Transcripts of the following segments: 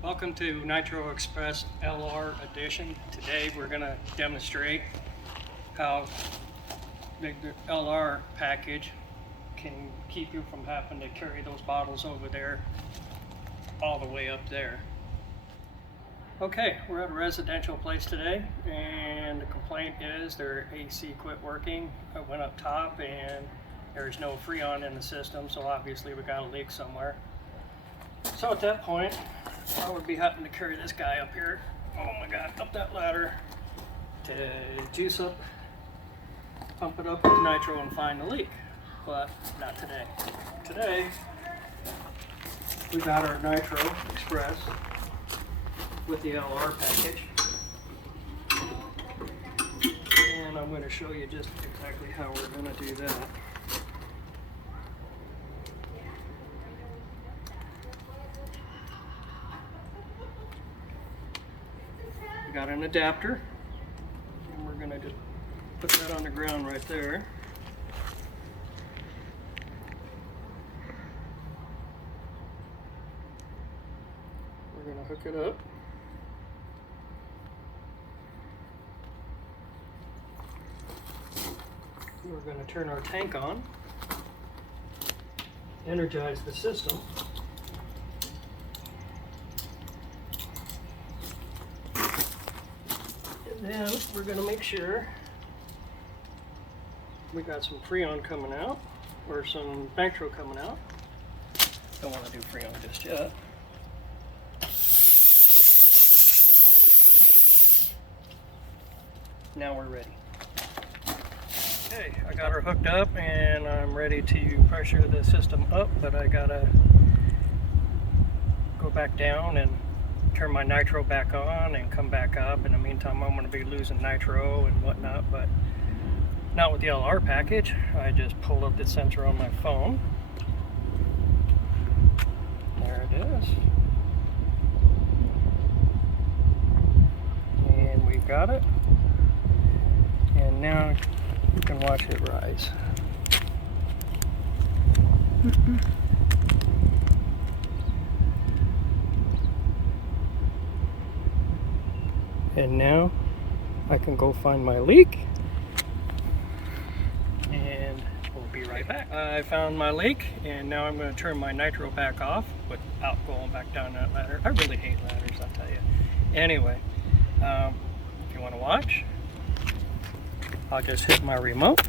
Welcome to Nitroexpress LR edition. Today we're going to demonstrate how the LR package can keep you from having to carry those bottles over there all the way up there. Okay, we're at a residential place today and the complaint is their AC quit working. I went up top and there's no Freon in the system, so obviously we got a leak somewhere. So at that point, I would be having to carry this guy up here, oh my god, up that ladder to juice up, pump it up with nitro and find the leak. But not today. Today, we got our Nitroexpress with the LR package. And I'm going to show you just exactly how we're going to do that. We got an adapter, and we're going to just put that on the ground right there. We're going to hook it up. We're going to turn our tank on, energize the system. And then we're going to make sure we got some Freon coming out, or some nitro coming out. Don't want to do Freon just yet. Now we're ready. Okay, I got her hooked up and I'm ready to pressure the system up, but I gotta go back down and turn my nitro back on and come back up. In the meantime, I'm gonna be losing nitro and whatnot, but not with the LR package. I just pulled up the sensor on my phone. There it is. And we've got it. And now you can watch it rise. And now I can go find my leak and we'll be right back. I found my leak and now I'm going to turn my nitro back off without going back down that ladder. I really hate ladders, I'll tell you. Anyway, if you want to watch, I'll just hit my remote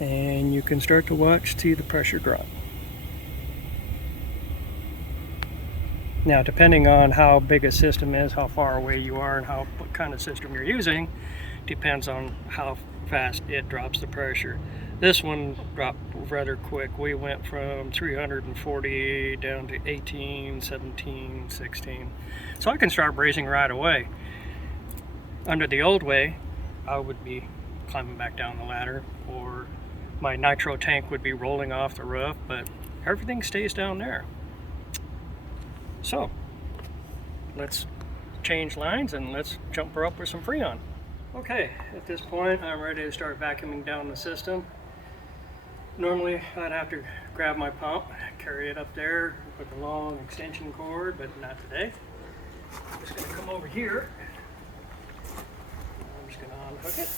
and you can start to watch see the pressure drop. Now, depending on how big a system is, how far away you are, and what kind of system you're using, depends on how fast it drops the pressure. This one dropped rather quick. We went from 340 down to 18, 17, 16. So I can start brazing right away. Under the old way, I would be climbing back down the ladder, or my nitro tank would be rolling off the roof, but everything stays down there. So, let's change lines and let's jump her up with some Freon. Okay, at this point I'm ready to start vacuuming down the system. Normally I'd have to grab my pump, carry it up there with a long extension cord, but not today. I'm just going to come over here. I'm just going to unhook it.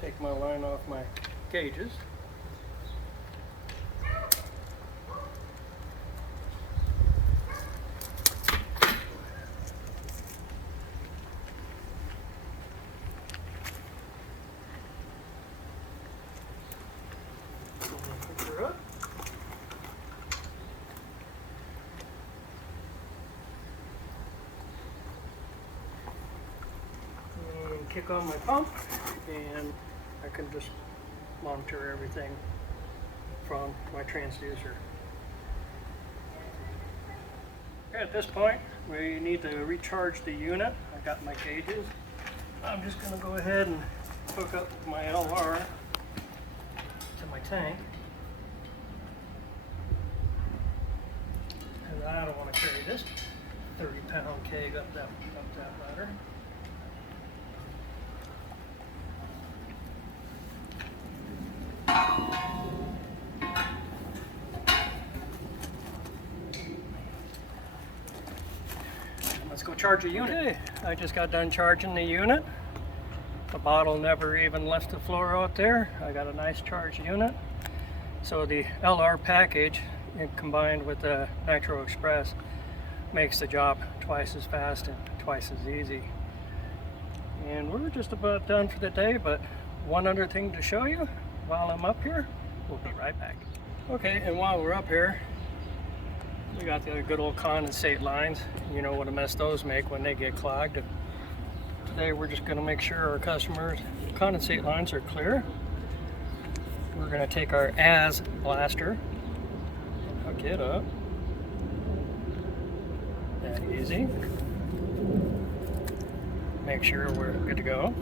Take my line off my gauges. Hook her up. And kick on my pump, and I can just monitor everything from my transducer. Okay, at this point, we need to recharge the unit. I got my gauges. I'm just going to go ahead and hook up my LR to my tank. And I don't want to carry this 30-pound keg up that ladder. go charge a unit. Okay, I just got done charging the unit. The bottle never even left the floor out there. I got a nice charged unit. So the LR package combined with the Nitroexxpress makes the job twice as fast and twice as easy. And we're just about done for the day, but one other thing to show you while I'm up here. We'll be right back. Okay, and while we're up here, we got the good old condensate lines. You know what a mess those make when they get clogged. Today we're just going to make sure our customers' condensate lines are clear. We're going to take our AS blaster and hook it up. That easy. Make sure we're good to go.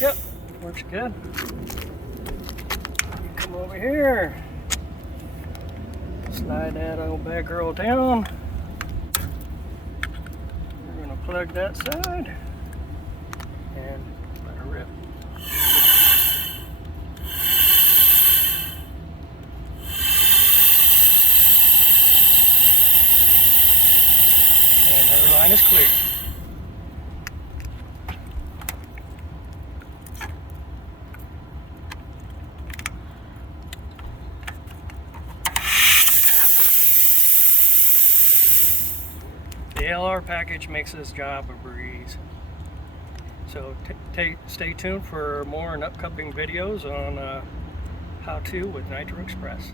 Yep, works good. Come over here. Slide that old bad girl down. We're going to plug that side and let her rip. And her line is clear. The LR package makes this job a breeze. So stay tuned for more and upcoming videos on how to with Nitroexxpress.